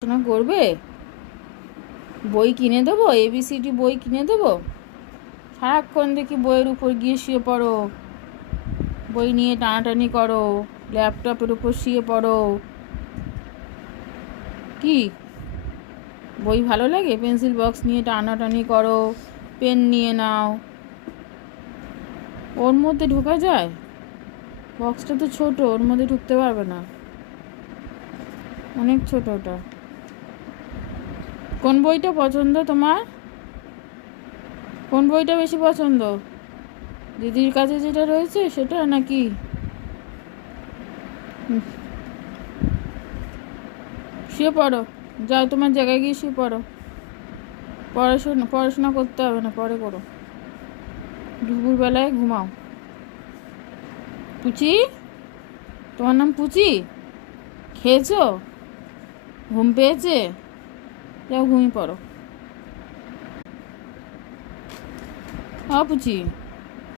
পড়াশোনা করবে? বই কিনে দেবো, এবিসিডি বই কিনে দেবো? সারাক্ষণ দেখি বইয়ের উপর গিয়ে শুয়ে পড়ো, বই নিয়ে টানাটানি করো, ল্যাপটপের উপর শুয়ে পড়ো। কি বই ভালো লাগে? পেন্সিল বক্স নিয়ে টানাটানি করো, পেন নিয়ে নাও। ওর মধ্যে ঢোকা যায়? বক্সটা তো ছোট, ওর মধ্যে ঢুকতে পারবে না, অনেক ছোট ওটা। কোন বইটা পছন্দ তোমার? কোন বইটা বেশি পছন্দ? দিদির কাছে যেটা রয়েছে সেটা নাকি? শুয়ে পড়ো, যাও তোমার জায়গায় গিয়ে শুয়ে পড়ো। পড়াশোনা করতে হবে না, পরে করো। দুপুরবেলায় ঘুমাও। পুচি, তোমার নাম পুচি? খেয়েছো? ঘুম পেয়েছে? যাও ঘুমিয়ে পড়ো। পুচি।